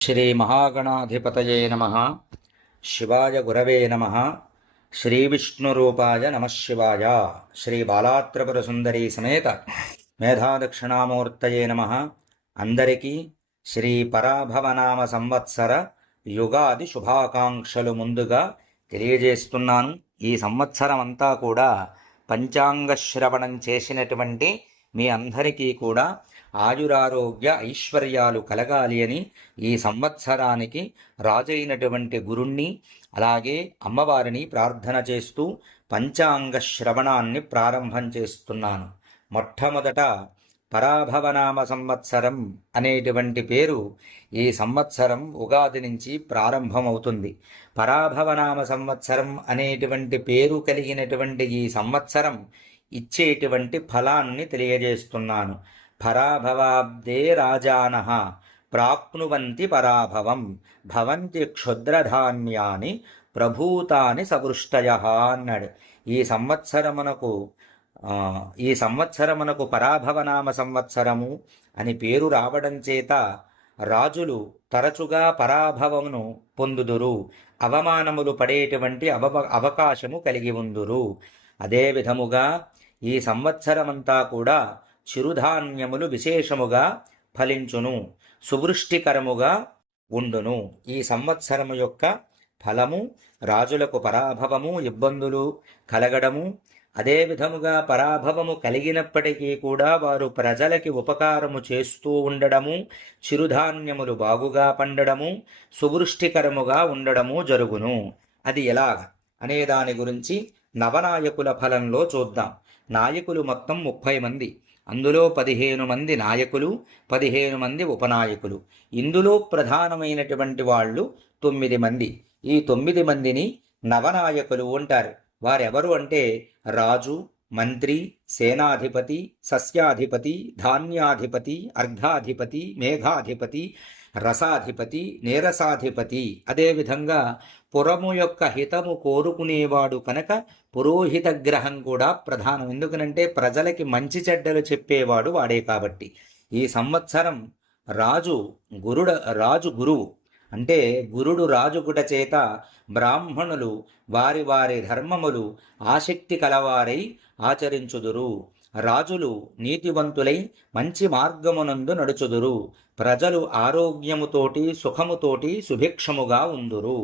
శ్రీ మహాగణాధిపతయే నమః. శివాయ గురవే నమః. శ్రీ విష్ణురూపాయ నమః శివాయ. శ్రీ బాలాత్రిపుర సుందరీ సమేత మేధాదక్షిణామూర్తయే నమః. అందరికీ శ్రీ పరాభవనామ సంవత్సర యుగాది శుభాకాంక్షలు ముందుగా తెలియజేస్తున్నాను. ఈ సంవత్సరం అంతా కూడా పంచాంగ శ్రవణం చేసినటువంటి మీ అందరికీ కూడా ఆయురారోగ్య ఐశ్వర్యాలు కలగాలి అని ఈ సంవత్సరానికి రాజైనటువంటి గురుణ్ణి అలాగే అమ్మవారిని ప్రార్థన చేస్తూ పంచాంగ శ్రవణాన్ని ప్రారంభం చేస్తున్నాను. మొట్టమొదట పరాభవనామ సంవత్సరం అనేటువంటి పేరు ఈ సంవత్సరం ఉగాది నుంచి ప్రారంభమవుతుంది. పరాభవనామ సంవత్సరం అనేటువంటి పేరు కలిగినటువంటి ఈ సంవత్సరం ఇచ్చేటువంటి ఫలాన్ని తెలియజేస్తున్నాను. పరాభవాబ్దే రాజానః ప్రాప్నువంతి పరాభవం భవంతి క్షుద్రధాన్యాని ప్రభూతాని సవృష్టయః అన్నాడు. ఈ సంవత్సరమునకు పరాభవనామ సంవత్సరము అని పేరు రావడం చేత రాజులు తరచుగా పరాభవమును పొందుదురు, అవమానములు పడేటువంటి అవకాశము కలిగి ఉందురు. అదే విధముగా ఈ సంవత్సరమంతా కూడా చిరుధాన్యములు విశేషముగా ఫలించును, సువృష్టికరముగా ఉండును. ఈ సంవత్సరము యొక్క ఫలము రాజులకు పరాభవము, ఇబ్బందులు కలగడము, అదే విధముగా పరాభవము కలిగినప్పటికీ కూడా వారు ప్రజలకి ఉపకారము చేస్తూ ఉండడము, చిరుధాన్యములు బాగుగా పండడము, సువృష్టికరముగా ఉండడము జరుగును. అది ఎలాగ అనే దాని గురించి నవనాయకుల ఫలంలో చూద్దాం. నాయకులు మొత్తం 30 మంది. అందులో 15 మంది నాయకులు, 15 మంది ఉపనాయకులు. ఇందులో ప్రధానమైనటువంటి వాళ్ళు 9 మంది. ఈ 9 మందిని నవనాయకులు అంటారు. వారెవరు అంటే రాజు, మంత్రి, సేనాధిపతి, సస్యాధిపతి, ధాన్యాధిపతి, అర్ఘాధిపతి, మేఘాధిపతి, రసాధిపతి, నీరసాధిపతి. అదేవిధంగా పురము యొక్క హితము కోరుకునేవాడు కనుక పురోహిత గ్రహం కూడా ప్రధానం. ఎందుకనంటే ప్రజలకి మంచి చెడ్డలు చెప్పేవాడు వాడే కాబట్టి. ఈ సంవత్సరం రాజు గురువు అంటే గురుడు రాజుగుట చేత బ్రాహ్మణులు వారి వారి ధర్మములు ఆసక్తి కలవారై ఆచరించుదురు. రాజులు నీతివంతులై మంచి మార్గమునందు నడుచుదురు. ప్రజలు ఆరోగ్యముతోటి సుఖముతోటి సుభిక్షముగా ఉందురు.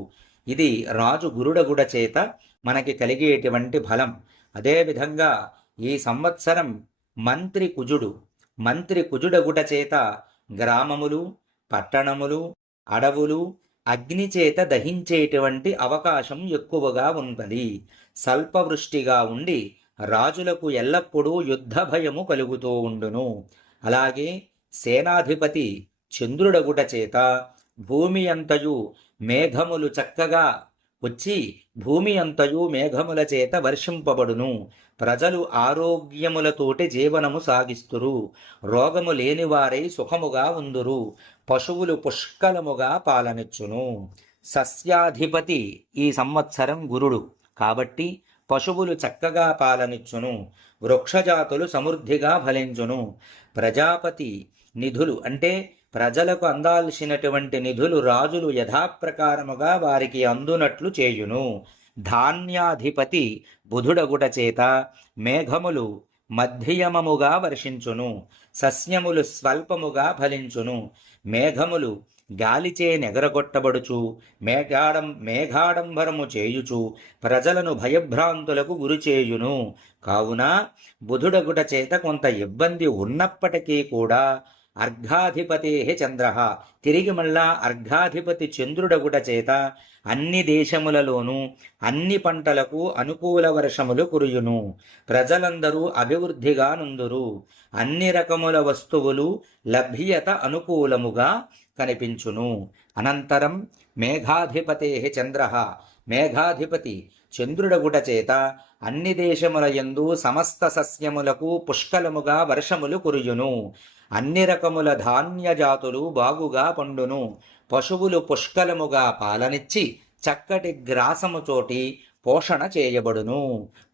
ఇది రాజు గురుడగుడ చేత మనకి కలిగేటువంటి ఫలం. అదేవిధంగా ఈ సంవత్సరం మంత్రి కుజుడగుట చేత గ్రామములు, పట్టణములు, అడవులు అగ్ని చేత దహించేటువంటి అవకాశం ఎక్కువగా ఉన్నది. స్వల్పవృష్టిగా ఉండి రాజులకు ఎల్లప్పుడూ యుద్ధ భయము కలుగుతూ ఉండును. అలాగే సేనాధిపతి చంద్రుడగుట చేత భూమి అంతయు మేఘములు చక్కగా వచ్చి భూమి అంతయు మేఘముల చేత వర్షింపబడును. ప్రజలు ఆరోగ్యములతోటి జీవనము సాగిస్తురు. రోగము లేనివారై సుఖముగా ఉందురు. పశువులు పుష్కలముగా పాలనిచ్చును. సస్యాధిపతి ఈ సంవత్సరం గురుడు కాబట్టి పశువులు చక్కగా పాలనిచ్చును. వృక్షజాతులు సమృద్ధిగా ఫలించును. ప్రజాపతి నిధులు అంటే ప్రజలకు అందాల్సినటువంటి నిధులు రాజులు యథాప్రకారముగా వారికి అందునట్లు చేయును. ధాన్యాధిపతి బుధుడగుట చేత మేఘములు మధ్యమముగా వర్షించును. సస్యములు స్వల్పముగా ఫలించును. మేఘములు గాలిచే నెగరగొట్టబడుచు మేఘాడంబరము చేయుచు ప్రజలను భయభ్రాంతులకు గురిచేయును. కావున బుధుడగుట చేత కొంత ఇబ్బంది ఉన్నప్పటికీ కూడా అర్ఘాధిపతే చంద్ర తిరిగి మళ్ళా అర్ఘాధిపతి చంద్రుడగుట చేత అన్ని దేశములలోనూ అన్ని పంటలకు అనుకూల వర్షములు కురియును. ప్రజలందరూ అభివృద్ధిగా నుందురు. అన్ని రకముల వస్తువులు లభ్యత అనుకూలముగా కనిపించును. అనంతరం మేఘాధిపతే చంద్ర మేఘాధిపతి చంద్రుడగుట చేత అన్ని దేశముల యందు సమస్త సస్యములకు పుష్కలముగా వర్షములు కురియును. అన్ని రకముల ధాన్య జాతులు బాగుగా పండును. పశువులు పుష్కలముగా పాలనిచ్చి చక్కటి గ్రాసము చోటి పోషణ చేయబడును.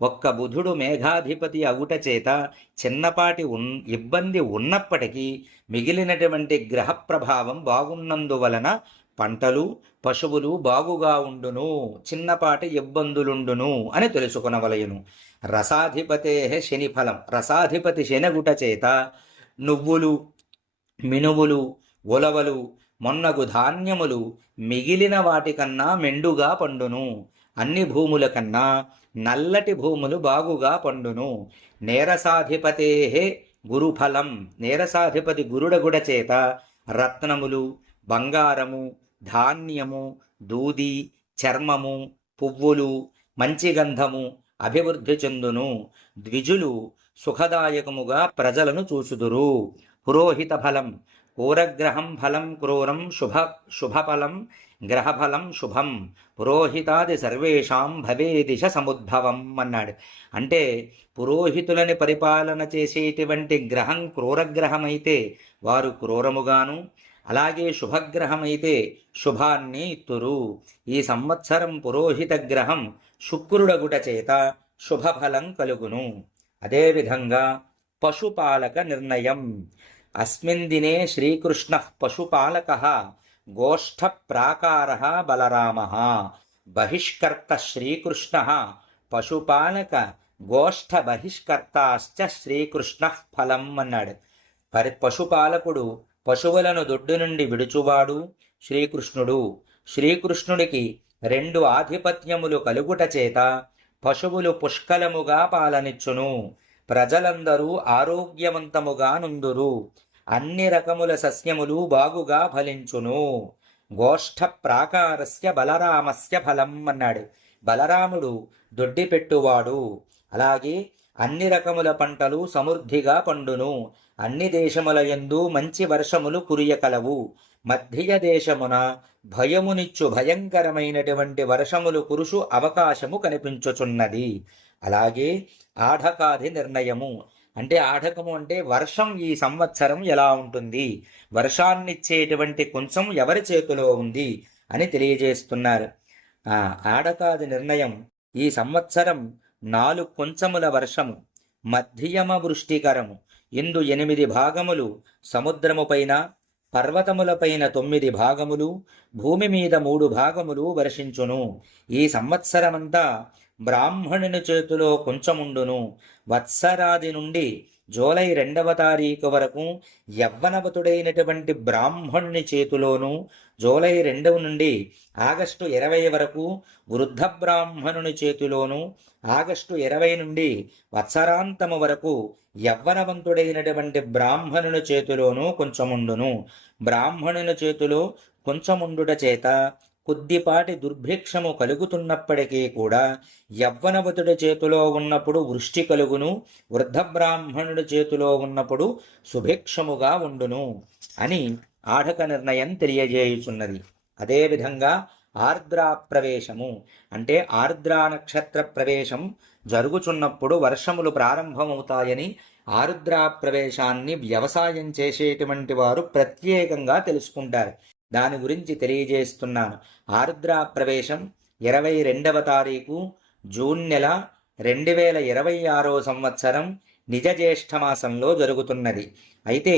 ఒక్క బుధుడు మేఘాధిపతి అగుట చేత చిన్నపాటి ఇబ్బంది ఉన్నప్పటికీ మిగిలినటువంటి గ్రహ ప్రభావం బాగున్నందువలన పంటలు పశువులు బాగుగా ఉండును, చిన్నపాటి ఇబ్బందులుండును అని తెలుసుకొనవలయును. రసాధిపతే శని ఫలం, రసాధిపతి శనగుట చేత నువ్వులు, మినుములు, ఉలవలు మొన్నగు ధాన్యములు మిగిలిన వాటికన్నా మెండుగా పండును. అన్ని భూముల కన్నా నల్లటి భూములు బాగుగా పండును. నేరసాధిపతే గురుఫలం, నేరసాధిపతి గురుడగుడ చేత రత్నములు, బంగారము, ధాన్యము, దూది, చర్మము, పువ్వులు, మంచి గంధము అభివృద్ధి చెందును. ద్విజులు సుఖదాయకముగా ప్రజలను చూసుదురు. పురోహిత ఫలం, క్రూరగ్రహం ఫలం క్రూరం, శుభఫలం గ్రహఫలం శుభం, పురోహితాది సర్వేషాం భవేదిశ సముద్భవం అన్నాడు. అంటే పురోహితులని పరిపాలన చేసేటువంటి గ్రహం క్రూరగ్రహమైతే వారు క్రూరముగాను, అలాగే శుభగ్రహమైతే శుభాన్ని ఇత్తురు. ఈ సంవత్సరం పురోహిత గ్రహం శుక్రుడగుట చేత శుభఫలం కలుగును. అదేవిధంగా పశుపాలక నిర్ణయం. అస్మిన్ దినే శ్రీకృష్ణ పశుపాలక గోష్ఠ ప్రాకార బలరామ, బహిష్కర్త శ్రీకృష్ణ పశుపాలక గోష్ఠ బహిష్కర్తాశ్చ శ్రీకృష్ణ ఫలం అన్నాడు. పశుపాలకుడు పశువులను దొడ్డు నుండి విడుచువాడు శ్రీకృష్ణుడు. శ్రీకృష్ణుడికి 2 ఆధిపత్యములు కలుగుట చేత పశువులు పుష్కలముగా పాలనిచ్చును. ప్రజలందరూ ఆరోగ్యవంతముగా నుందురు. అన్ని రకముల సస్యములు బాగుగా ఫలించును. గోష్ఠ ప్రాకారస్య బలరామస్య ఫలం అన్నాడు. బలరాముడు దొడ్డి పెట్టువాడు. అలాగే అన్ని రకముల పంటలు సమృద్ధిగా పండును. అన్ని దేశముల యందు మంచి వర్షములు కురియకలవు. మధ్య దేశమున భయమునిచ్చు భయంకరమైనటువంటి వర్షములు కురుసు అవకాశము కనిపించుచున్నది. అలాగే ఆఢకాది నిర్ణయము, అంటే ఆఢకము అంటే వర్షం ఈ సంవత్సరం ఎలా ఉంటుంది, వర్షాన్నిచ్చేటువంటి కొంచెం ఎవరి చేతిలో ఉంది అని తెలియజేస్తున్నారు. ఆఢకాది నిర్ణయం ఈ సంవత్సరం 4 కొంచెముల వర్షము, మధ్యమ వృష్టికరము. ఇందు 8 భాగములు సముద్రముపైన, పర్వతములపైన 9 భాగములు, భూమి మీద 3 భాగములు వర్షించును. ఈ సంవత్సరమంతా బ్రాహ్మణుని చేతిలో కొంచెముండును. వత్సరాది నుండి జూలై 2వ తారీఖు వరకు యవ్వనవతుడైనటువంటి బ్రాహ్మణుని చేతిలోను, జూలై 2 నుండి ఆగస్టు 20 వరకు వృద్ధ బ్రాహ్మణుని చేతిలోను, ఆగస్టు 20 నుండి వత్సరాంతము వరకు యవ్వనవంతుడైనటువంటి బ్రాహ్మణుని చేతిలోనూ కొంచెముండును. బ్రాహ్మణుని చేతిలో కొంచెముండుట చేత కొద్దిపాటి దుర్భిక్షము కలుగుతున్నప్పటికీ కూడా యవ్వనవతుడి చేతిలో ఉన్నప్పుడు వృష్టి కలుగును, వృద్ధ బ్రాహ్మణుడి చేతిలో ఉన్నప్పుడు సుభిక్షముగా ఉండును అని ఆఢక నిర్ణయం తెలియజేయుచున్నది. అదేవిధంగా ఆర్ద్రా ప్రవేశము, అంటే ఆర్ద్రా నక్షత్ర ప్రవేశం జరుగుచున్నప్పుడు వర్షములు ప్రారంభమవుతాయని ఆరుద్రా ప్రవేశాన్ని వ్యవసాయం చేసేటువంటి వారు ప్రత్యేకంగా తెలుసుకుంటారు. దాని గురించి తెలియజేస్తున్నాను. ఆరుద్రా ప్రవేశం 22వ తారీఖు జూన్ నెల 2026 సంవత్సరం నిజ జ్యేష్ఠమాసంలో జరుగుతున్నది. అయితే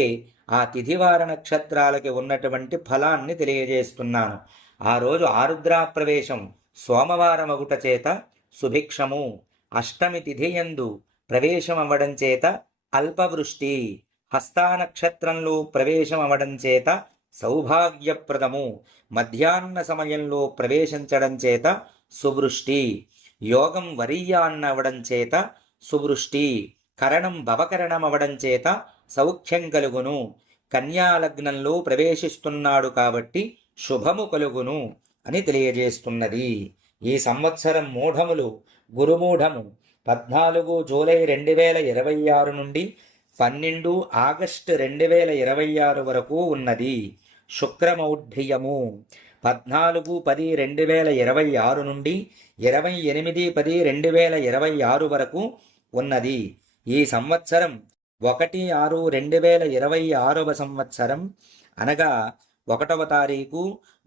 ఆ తిథివార నక్షత్రాలకి ఉన్నటువంటి ఫలాన్ని తెలియజేస్తున్నాను. ఆ రోజు ఆరుద్రా ప్రవేశం సోమవారం అగుట చేత సుభిక్షము, అష్టమి తిథియందు ప్రవేశం అవ్వడం చేత అల్పవృష్టి, హస్తానక్షత్రంలో ప్రవేశం అవ్వడం చేత సౌభాగ్యప్రదము, మధ్యాహ్న సమయంలో ప్రవేశించడం చేత సువృష్టి, యోగం వరీయాన్నవడం చేత సువృష్టి, కరణం భవకరణమవడం చేత సౌఖ్యం కలుగును, కన్యాలగ్నంలో ప్రవేశిస్తున్నాడు కాబట్టి శుభము కలుగును అని తెలియజేస్తున్నది. ఈ సంవత్సరం మూఢములు గురుమూఢము 14 జూలై 2026 నుండి 12 ఆగస్టు 2026 వరకు ఉన్నది. శుక్రమౌఢ్యము 14-10-2026 నుండి 28-10-2026 వరకు ఉన్నది. ఈ సంవత్సరం 1-6-2026 సంవత్సరం అనగా 1వ తారీఖు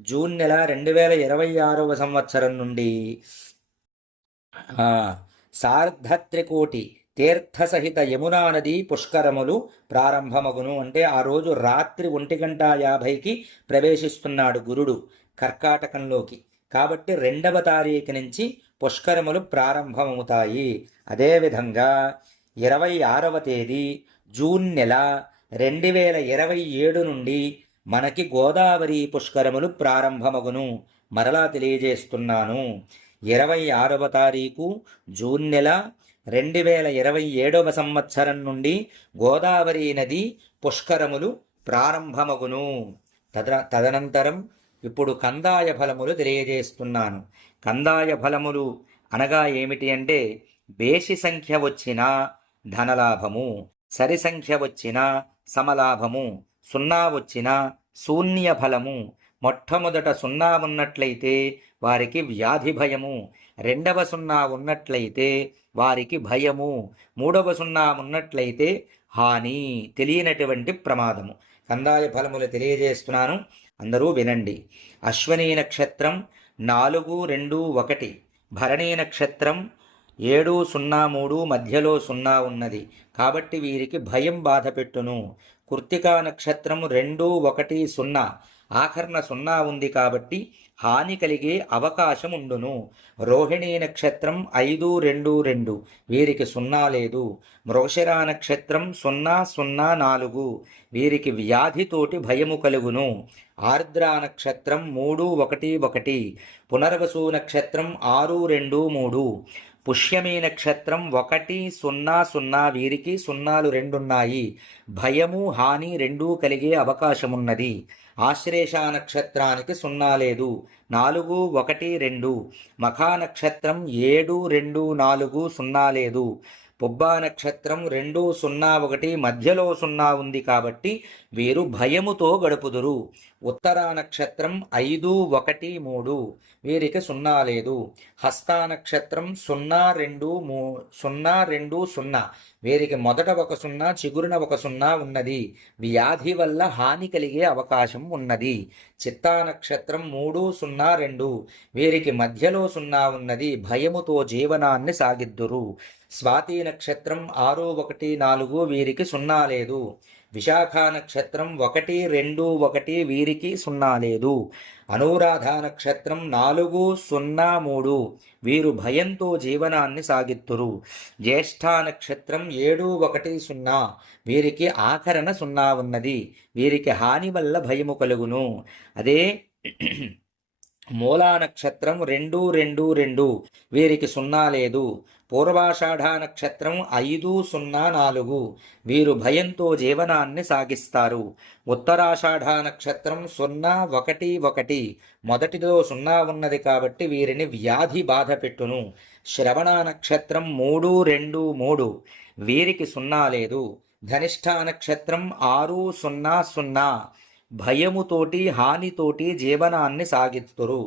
జూన్ నెల 2026 సంవత్సరం నుండి సార్ధత్రికోటి తీర్థసహిత యమునా నది పుష్కరములు ప్రారంభమగును. అంటే ఆ రోజు రాత్రి 1:50కి ప్రవేశిస్తున్నాడు గురుడు కర్కాటకంలోకి. కాబట్టి 2వ తారీఖు నుంచి పుష్కరములు ప్రారంభమవుతాయి. అదేవిధంగా 26వ తేదీ జూన్ నెల 2027 నుండి మనకి గోదావరి పుష్కరములు ప్రారంభమగును. మరలా తెలియజేస్తున్నాను, 26వ తారీఖు జూన్ నెల 2027 సంవత్సరం నుండి గోదావరి నది పుష్కరములు ప్రారంభమగును. తదనంతరం ఇప్పుడు కందాయ ఫలములు తెలియజేస్తున్నాను. కందాయ ఫలములు అనగా ఏమిటి అంటే, బేసి సంఖ్య వచ్చిన ధనలాభము, సరి సంఖ్య వచ్చిన సమలాభము, 0 వచ్చిన శూన్య ఫలము. మొట్టమొదట 0 ఉన్నట్లయితే వారికి వ్యాధి భయము, 2వ 0 ఉన్నట్లయితే వారికి భయము, 3వ 0 ఉన్నట్లయితే హాని, తెలియనటువంటి ప్రమాదము. కందాయ ఫలములు తెలియజేస్తున్నాను, అందరూ వినండి. అశ్వనీ నక్షత్రం 4, 2, 1, భరణీ నక్షత్రం 7, 0, 3 మధ్యలో 0 ఉన్నది కాబట్టి వీరికి భయం బాధ పెట్టును. కృత్తికా నక్షత్రం 2, 1, 0 ఆఖరణ 0 ఉంది కాబట్టి హాని కలిగే అవకాశం ఉండును. రోహిణీ నక్షత్రం 5, 2, 2 వీరికి 0 లేదు. మృగశిరా నక్షత్రం 0, 0, 4 వీరికి వ్యాధితోటి భయము కలుగును. ఆర్ద్రా నక్షత్రం 3, 1, 1 పునర్వసు నక్షత్రం 6, 2, 3 పుష్యమీ నక్షత్రం 1, 0, 0 వీరికి 0లు 2 ఉన్నాయి. భయము హాని 2 కలిగే అవకాశమున్నది. ఆశ్లేష నక్షత్రానికి 0 లేదు, 4, 1, 2 మఖా నక్షత్రం 7, 2, 4 0 లేదు. పుబ్బా నక్షత్రం 2, 0, 1 మధ్యలో 0 ఉంది కాబట్టి వీరు భయముతో గడుపుదురు. ఉత్తరా నక్షత్రం 5, 1, 3 వీరికి 0 లేదు. హస్తా నక్షత్రం 0, 2, 0 వీరికి మొదట 1 0 చిగురున 1 0 ఉన్నది. వ్యాధి వల్ల హాని కలిగే అవకాశం ఉన్నది. చిత్తా నక్షత్రం 3, 0, 2 వీరికి మధ్యలో 0 ఉన్నది. భయముతో జీవనాన్ని సాగిద్దురు. స్వాతి నక్షత్రం 6, 1, 4 వీరికి 0 లేదు. విశాఖ నక్షత్రం 1, 2, 1 వీరికి 0 లేదు. అనురాధ నక్షత్రం 4, 0, 3 వీరు భయంతో జీవనాన్ని సాగిత్తురు. జ్యేష్ఠ నక్షత్రం 7, 1, 0 వీరికి ఆఖరణ 0 ఉన్నది. వీరికి హాని వల్ల భయము కలుగును. అదే మూలా నక్షత్రం 2, 2, 2 వీరికి 0 లేదు. పూర్వాషాఢ నక్షత్రం 5, 0, 4 వీరు భయంతో జీవనాన్ని సాగిస్తారు. ఉత్తరాషాఢ నక్షత్రం 0, 1, 1 మొదటిలో 0 ఉన్నది కాబట్టి వీరిని వ్యాధి బాధ పెట్టును. శ్రవణ నక్షత్రం 3, 2, 3 వీరికి 0 లేదు. ధనిష్ఠ నక్షత్రం 6, 0, 0 భయముతోటి హానితోటి జీవనాన్ని సాగిస్తురు.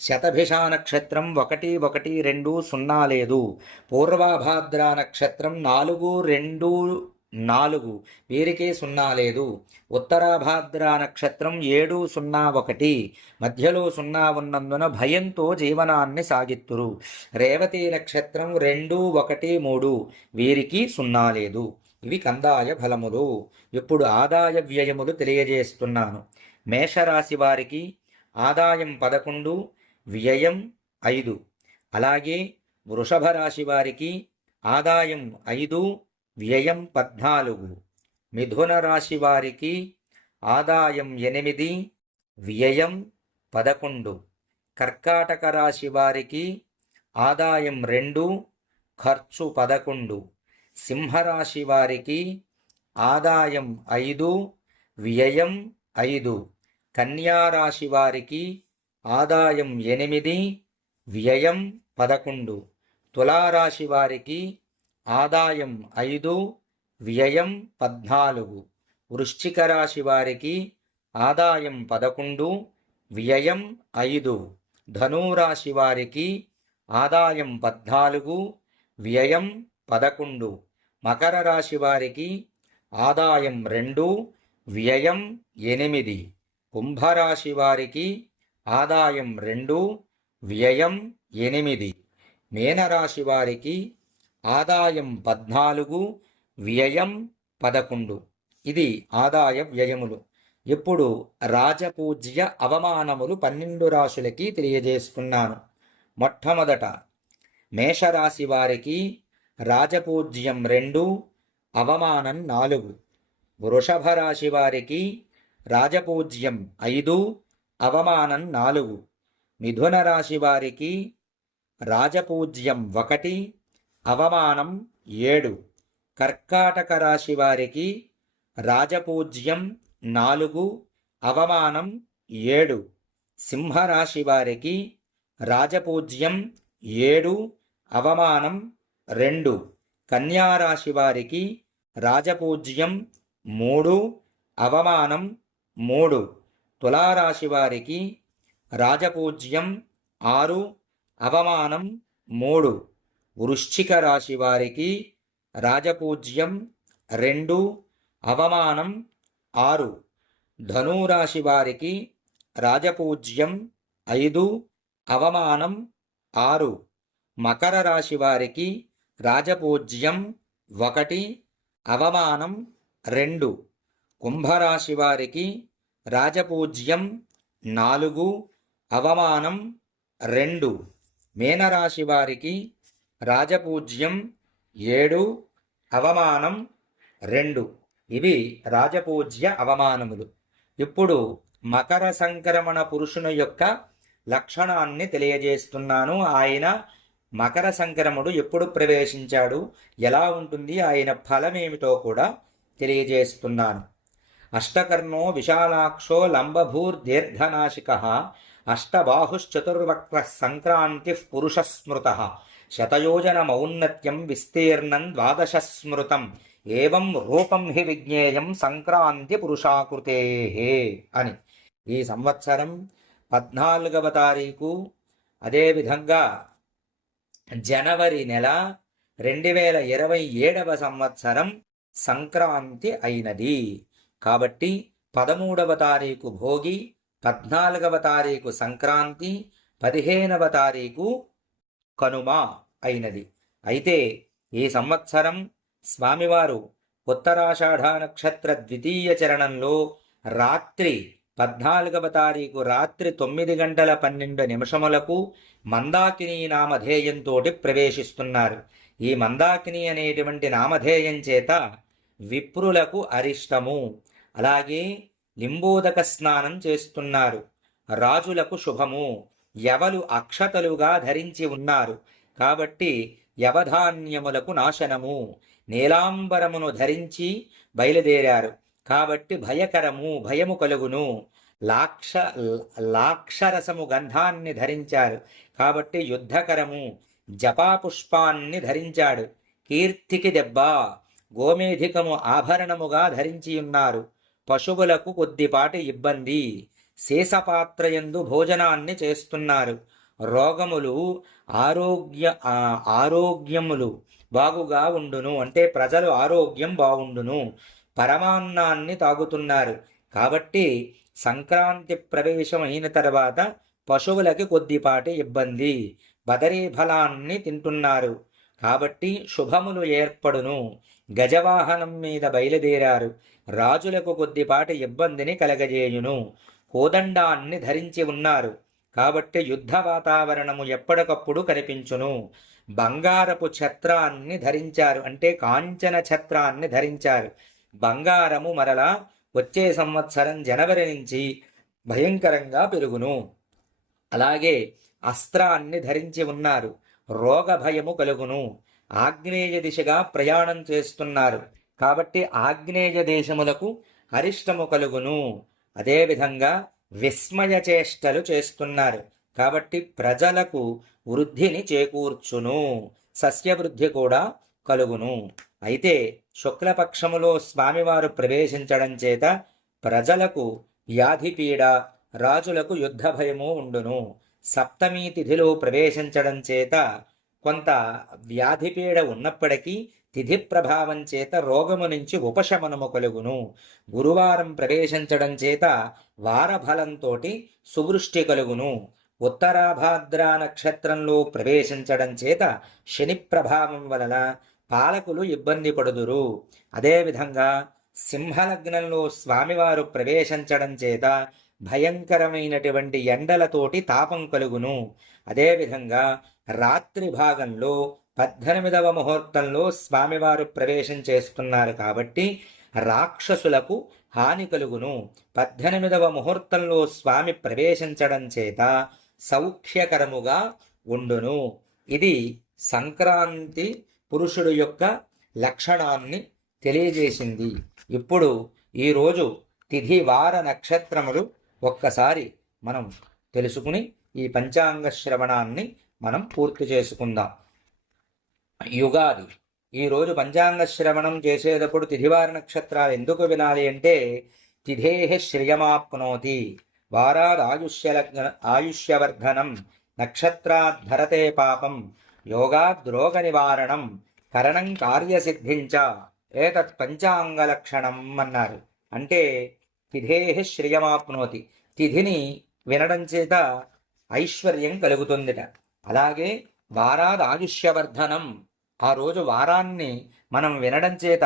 శతభిష నక్షత్రం 1, 1, 2 0 లేదు. పూర్వభాద్ర నక్షత్రం 4, 2, 4 వీరికి 0 లేదు. ఉత్తరాభాద్ర నక్షత్రం 7, 0, 1 మధ్యలో 0 ఉన్నందున భయంతో జీవనాన్ని సాగిత్తురు. రేవతి నక్షత్రం 2, 1, 3 వీరికి 0 లేదు. ఇవి కందాయ ఫలములు. ఇప్పుడు ఆదాయ వ్యయములు తెలియజేస్తున్నాను. మేషరాశి వారికి ఆదాయం 11, వ్యయం 5. అలాగే వృషభ రాశి వారికి ఆదాయం 5, వ్యయం 14. మిథున రాశి వారికి ఆదాయం 8, వ్యయం 11. కర్కాటక రాశి వారికి ఆదాయం 2, ఖర్చు 11. సింహరాశి వారికి ఆదాయం 5, వ్యయం 5. కన్యారాశి వారికి ఆదాయం 8, వ్యయం 11. తులారాశి వారికి ఆదాయం 5, వ్యయం 14. వృశ్చిక రాశి వారికి ఆదాయం 11, వ్యయం 5. ధనురాశి వారికి ఆదాయం 14, వ్యయం 11. మకర రాశి వారికి ఆదాయం 2, వ్యయం 8. కుంభరాశి వారికి ఆదాయం 2, వ్యయం 8. మీనరాశి వారికి ఆదాయం 14, వ్యయం 11. ఇది ఆదాయ వ్యయములు. ఇప్పుడు రాజపూజ్య అవమానములు 12 రాశులకి తెలియజేస్తున్నాను. మొట్టమొదట మేషరాశి వారికి రాజపూజ్యం 2, అవమానం 4. వృషభ రాశి వారికి రాజపూజ్యం 5, అవమానం 4. మిథున రాశి వారికి రాజపూజ్యం 1, అవమానం 7. కర్కాటక రాశి వారికి రాజపూజ్యం 4, అవమానం 7. సింహరాశి వారికి రాజపూజ్యం 7, అవమానం 2. కన్యారాశి వారికి రాజపూజ్యం 3, అవమానం 3. తులారాశి వారికి రాజపూజ్యం 6, అవమానం 3. వృశ్చిక రాశి వారికి రాజపూజ్యం 2, అవమానం 6. ధనురాశి వారికి రాజపూజ్యం 5, అవమానం 6. మకర రాశి వారికి రాజపూజ్యం 1, అవమానం 2. కుంభరాశి వారికి రాజపూజ్యం 4, అవమానం 2. మీనరాశి వారికి రాజపూజ్యం 7, అవమానం 2. ఇవి రాజపూజ్య అవమానములు. ఇప్పుడు మకర సంక్రమణ పురుషుని యొక్క లక్షణాన్ని తెలియజేస్తున్నాను. ఆయన మకర సంక్రముడు ఎప్పుడు ప్రవేశించాడు, ఎలా ఉంటుంది, ఆయన ఫలమేమిటో కూడా తెలియజేస్తున్నాను. అష్టకర్ణో విశాలాక్షో లంబభూర్దీర్ఘనాశిక అష్టబాహుశ్చతుర్వక్ర సంక్రాంతి పురుష స్మృత శతయోజన మౌన్నత్యం విస్తీర్ణం 12 స్మృతం ఏవం రూపం హి విజ్ఞేయం సంక్రాంతి పురుషాకృతే అని. ఈ సంవత్సరం 14వ తారీఖు, అదేవిధంగా జనవరి నెల 2027వ సంవత్సరం సంక్రాంతి అయినది. కాబట్టి 13వ తారీఖు భోగి, 14వ తారీఖు సంక్రాంతి, 15వ తారీఖు కనుమ అయినది. అయితే ఈ సంవత్సరం స్వామివారు ఉత్తరాషాఢ నక్షత్ర ద్వితీయ చరణంలో రాత్రి 14వ తారీఖు రాత్రి 9:12 మందాకిని నామధేయంతో ప్రవేశిస్తున్నారు. ఈ మందాకిని అనేటువంటి నామధేయం చేత విప్రులకు అరిష్టము. అలాగే లింబోదక స్నానం చేస్తున్నారు. రాజులకు శుభము. యవలు అక్షతలుగా ధరించి ఉన్నారు కాబట్టి యవధాన్యములకు నాశనము. నీలాంబరమును ధరించి బయలుదేరారు కాబట్టి భయకరము, భయము కలుగును. లాక్షరసము గంధాన్ని ధరించారు కాబట్టి యుద్ధకరము. జపాపుష్పాన్ని ధరించాడు, కీర్తికి దెబ్బ. గోమేధికము ఆభరణముగా ధరించి ఉన్నారు. పశువులకు కొద్దిపాటి ఇబ్బంది. శేషపాత్రయందు భోజనాన్ని చేస్తున్నారు. రోగములు ఆరోగ్యములు బాగుగా ఉండును, అంటే ప్రజలు ఆరోగ్యం బాగుండును. పరమాన్నాన్ని తాగుతున్నారు కాబట్టి సంక్రాంతి ప్రవేశం అయిన తర్వాత పశువులకి కొద్దిపాటి ఇబ్బంది. బదరీ ఫలాన్ని తింటున్నారు కాబట్టి శుభములు ఏర్పడును. గజవాహనం మీద బయలుదేరారు. రాజులకు కొద్దిపాటి ఇబ్బందిని కలగజేయును. కోదండాన్ని ధరించి ఉన్నారు కాబట్టి యుద్ధ వాతావరణము ఎప్పటికప్పుడు కనిపించును. బంగారపు ఛత్రాన్ని ధరించారు, అంటే కాంచన ఛత్రాన్ని ధరించారు. బంగారము మరలా వచ్చే సంవత్సరం జనవరి నుంచి భయంకరంగా పెరుగును. అలాగే అస్త్రాన్ని ధరించి ఉన్నారు. రోగ భయము కలుగును. ఆగ్నేయ దిశగా ప్రయాణం చేస్తున్నారు కాబట్టి ఆగ్నేయ దేశములకు అరిష్టము కలుగును. అదేవిధంగా విస్మయ చేష్టలు చేస్తున్నారు కాబట్టి ప్రజలకు వృద్ధిని చేకూర్చును. సస్యవృద్ధి కూడా కలుగును. అయితే శుక్లపక్షములో స్వామివారు ప్రవేశించడం చేత ప్రజలకు వ్యాధిపీడ, రాజులకు యుద్ధ భయము ఉండును. సప్తమి తిథిలో ప్రవేశించడం చేత కొంత వ్యాధిపీడ ఉన్నప్పటికీ తిథి ప్రభావం చేత రోగము నుంచి ఉపశమనము కలుగును. గురువారం ప్రవేశించడం చేత వారఫలంతో సువృష్టి కలుగును. ఉత్తరాభాద్ర నక్షత్రంలో ప్రవేశించడం చేత శని ప్రభావం వలన పాలకులు ఇబ్బంది పడుదురు. అదేవిధంగా సింహలగ్నంలో స్వామివారు ప్రవేశించడం చేత భయంకరమైనటువంటి ఎండలతోటి తాపం కలుగును. అదేవిధంగా రాత్రి భాగంలో 18వ ముహూర్తంలో స్వామివారు ప్రవేశం చేస్తున్నారు కాబట్టి రాక్షసులకు హాని కలుగును. 18వ ముహూర్తంలో స్వామి ప్రవేశించడం చేత సౌఖ్యకరముగా ఉండును. ఇది సంక్రాంతి పురుషుడు యొక్క లక్షణాన్ని తెలియజేసింది. ఇప్పుడు ఈరోజు తిథి వార నక్షత్రములు ఒక్కసారి మనం తెలుసుకుని ఈ పంచాంగ శ్రవణాన్ని మనం పూర్తి చేసుకుందాం. యుగాది. ఈరోజు పంచాంగ శ్రవణం చేసేటప్పుడు తిథివార నక్షత్రాలు ఎందుకు వినాలి అంటే తిథేః శ్రియమాప్నోతి, వారాద్ ఆయుష్యవర్ధనం, నక్షత్రాద్ధరతే పాపం, యోగాద్ రోగ నివారణం, కరణం కార్యసిద్ధించ ఏతత్ పంచాంగ లక్షణం అన్నారు. అంటే తిథేః శ్రియమాప్నోతి, తిథిని వినడం చేత ఐశ్వర్యం కలుగుతుందిట. అలాగే వారాద్ ఆయుష్యవర్ధనం, ఆ రోజు వారాన్ని మనం వినడం చేత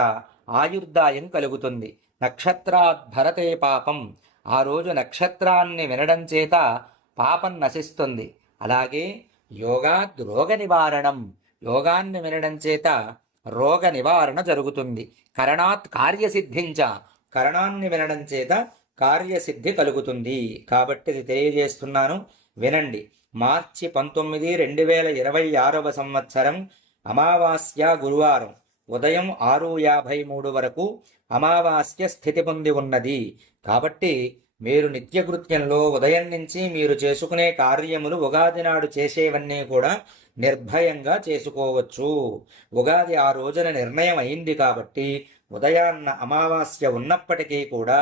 ఆయుర్దాయం కలుగుతుంది. నక్షత్రాద్ధరతే పాపం, ఆ రోజు నక్షత్రాన్ని వినడం చేత పాపం నశిస్తుంది. అలాగే యోగాద్ రోగ నివారణం, యోగాన్ని వినడం చేత రోగ నివారణ జరుగుతుంది. కరణాత్ కార్యసిద్ధించ, కరణాన్ని వినడం చేత కార్యసిద్ధి కలుగుతుంది. కాబట్టి ఇది తెలియజేస్తున్నాను, వినండి. మార్చి 19, 2026 సంవత్సరం అమావాస్య గురువారం ఉదయం 6:53 వరకు అమావాస్య స్థితి పొంది ఉన్నది. కాబట్టి మీరు నిత్యకృత్యంలో ఉదయం నుంచి మీరు చేసుకునే కార్యములు ఉగాది నాడు చేసేవన్నీ కూడా నిర్భయంగా చేసుకోవచ్చు. ఉగాది ఆ రోజున నిర్ణయం అయింది కాబట్టి ఉదయాన్న అమావాస్య ఉన్నప్పటికీ కూడా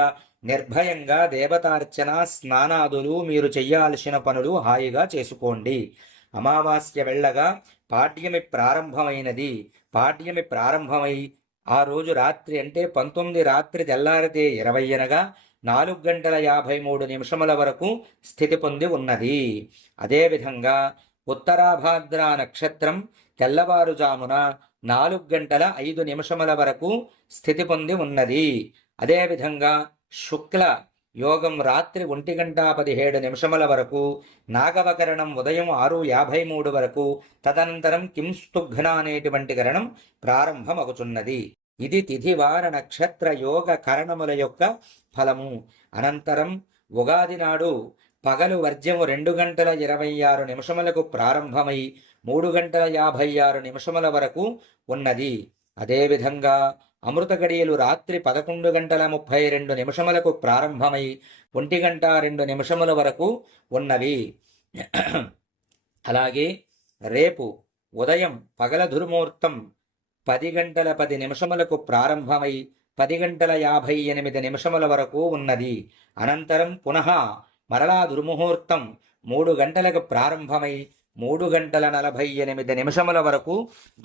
నిర్భయంగా దేవతార్చన, స్నానాదులు, మీరు చెయ్యాల్సిన పనులు హాయిగా చేసుకోండి. అమావాస్య వెళ్ళగా పాడ్యమి ప్రారంభమైనది. పాడ్యమి ప్రారంభమై ఆ రోజు రాత్రి అంటే 19 రాత్రి తెల్లారితే 20 అనగా 4:53 వరకు స్థితి పొంది ఉన్నది. అదేవిధంగా ఉత్తరాభాద్ర నక్షత్రం తెల్లవారుజామున 4:05 వరకు స్థితి పొంది ఉన్నది. అదేవిధంగా శుక్ల యోగం రాత్రి 1:17 వరకు, నాగవకరణం ఉదయం 6:53 వరకు, తదనంతరం కింస్తుఘ్న అనేటువంటి కరణం ప్రారంభమగుచున్నది. ఇది తిథివార నక్షత్ర యోగ కరణముల యొక్క ఫలము. అనంతరం ఉగాది నాడు పగలు వర్జ్యము 2:26 ప్రారంభమై 3:56 వరకు ఉన్నది. అదేవిధంగా అమృత గడియలు రాత్రి 11:32 ప్రారంభమై 1:02 వరకు ఉన్నవి. అలాగే రేపు ఉదయం పగల దుర్ముహూర్తం 10:10 ప్రారంభమై 10:58 వరకు ఉన్నది. అనంతరం పునః మరలా దుర్ముహూర్తం 3 గంటలకు ప్రారంభమై 3:48 వరకు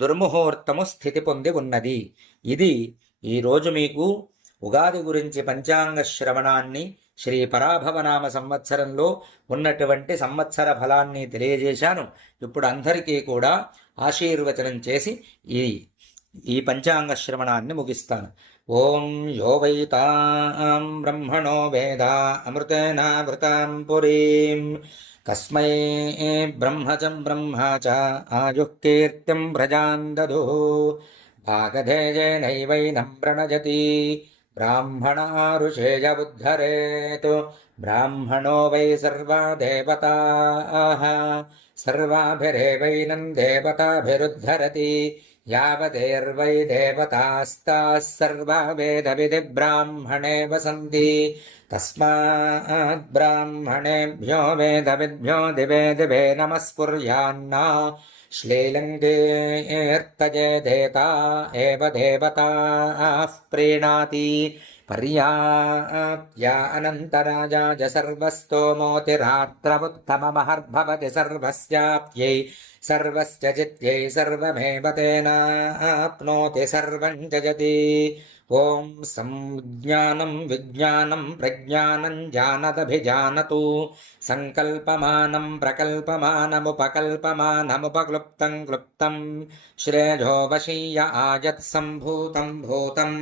దుర్ముహూర్తము స్థితి పొంది ఉన్నది. ఇది ఈరోజు మీకు ఉగాది గురించి పంచాంగ శ్రవణాన్ని, శ్రీ పరాభవనామ సంవత్సరంలో ఉన్నటువంటి సంవత్సర ఫలాన్ని తెలియజేశాను. ఇప్పుడు అందరికీ కూడా ఆశీర్వచనం చేసి ఈ పంచాంగ శ్రవణాన్ని ముగిస్తాను. ఓం యో వైతాం బ్రహ్మణో వేద అమృతేనావృతాం పురీం తస్మై బ్రహ్మ చ ఆయుః కీర్తిం ప్రజాన్ దదుః భాగధేయేనైవైనం ప్రణజతి బ్రాహ్మణారుషేయ ఉద్ధరేత్ బ్రాహ్మణో వై సర్వా దేవతాః సర్వాభిరేవైనం దేవతాభిరుద్ధరతి యావదేర్వై దేవతాస్తాః సర్వా వేదవిధి బ్రాహ్మణే వసంతి తస్మాత్ బ్రాహ్మణేభ్యో వేదవిద్భ్యో దివే దివే నమస్కుర్యాన్న శ్లీలంగేర్తజేదేతా ఏవ దేవతాః ప్రీణాతి పర్యాప్త్యా అనంతరాజాజ సర్వస్తోమోతిరాత్రముత్తమమహర్భవతి సర్వస్యాప్త్యై సర్వస్య జిత్యై సర్వమేవ తేనాప్నోతి సర్వం జయతి. ఓం సంజ్ఞానం విజ్ఞానం ప్రజ్ఞానం జానదభిజానతు సంకల్పమానం ప్రకల్పమానముపకల్పమానముపక్లుప్తం క్లుప్తం శ్రేయో వశీయ ఆయత్ సంభూతం భూతం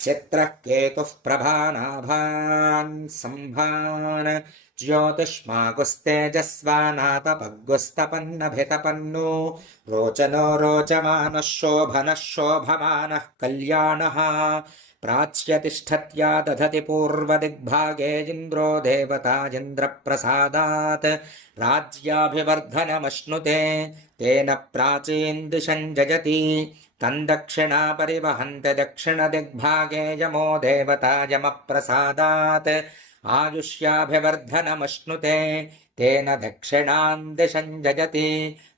చిత్రః కేతుః ప్రభానాభాన్ సంభాన్ జ్యోతిష్మాకుస్తేజస్వానాతపగ్గుస్తపన్నభితపన్ను రోచనో రోచమానః శోభనः శోభమానः కళ్యాణः ప్రాచ్యతిష్ఠత్యా దధతి పూర్వదిగ్భాగే ఇంద్రో దేవతాయింద్రప్రసాదాత్ రాజ్యాభివర్ధనమశ్నుతే తేన ప్రాచీన్ దిశం జయతి తం దక్షిణా పరివహంతి దక్షిణదిగ్భాగే యమో దేవతాయమప్రసాదాత్ ఆయుష్యాభివర్ధనమశ్నుతే తేన దక్షిణాం దిశం జయతి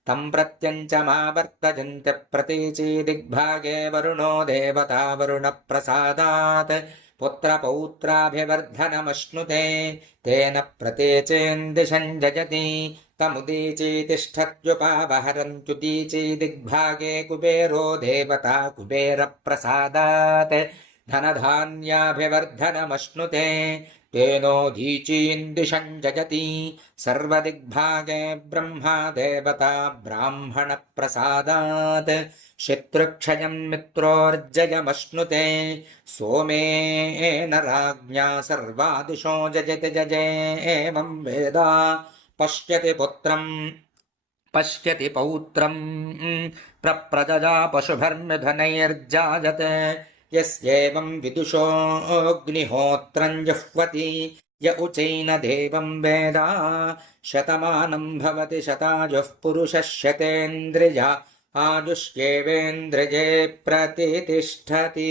తం ప్రత్యంచమావర్తజంతి ప్రతీచీ దిగ్భాగే వరుణో దేవతా వరుణప్రసాదాత్ పుత్రపౌత్రాభివర్ధనమశ్నుతే తేన ప్రతీచీన్ దిశం జయతి తముదీచీ తిష్ఠత్యుపావహరంత్యుదీచీ దిగ్భాగే కుబేరో దేవతా కుబేరప్రసాదాత్ ధనధాన్యాభివర్ధనమశ్నుతే తేనోదీచీన్ దిశం జయతి సర్వదిగ్భాగే బ్రహ్మా దేవతా బ్రాహ్మణప్రసాదాత్ శత్రుక్షయం మిత్రోర్జయమశ్నుతే సోమేన రాజ్ఞా సర్వాదిశో జయతి జయేమం వేద పశ్యతి పౌత్రం ప్రజా పశుభిర్నిధనైర్జాయతే యస్యేవం విదుషోऽగ్నిహోత్రం జుహ్వతి య ఉచైన దేవం వేద శతమానం భవతి శతాయుః పురుషः శతేంద్రియ ఆయుష్యేవేంద్రియే ప్రతితిష్ఠతి.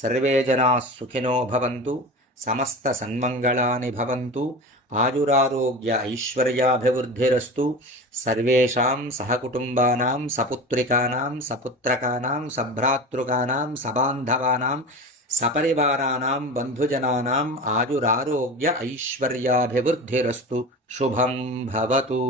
సర్వే జనాః సుఖినో భవంతు, సమస్త సన్మంగళాని భవంతు, ఆయురారోగ్య ఐశ్వర్యాభివృద్ధిరస్తు. సర్వేషాం సహకుటుంబానాం సపుత్రికానాం సపుత్రకానాం సభ్రాతృకానాం సబాంధవానాం సపరివారానాం బంధుజనానాం ఆయురారోగ్య ఐశ్వర్యాభివృద్ధిరస్తు. శుభం భవతు.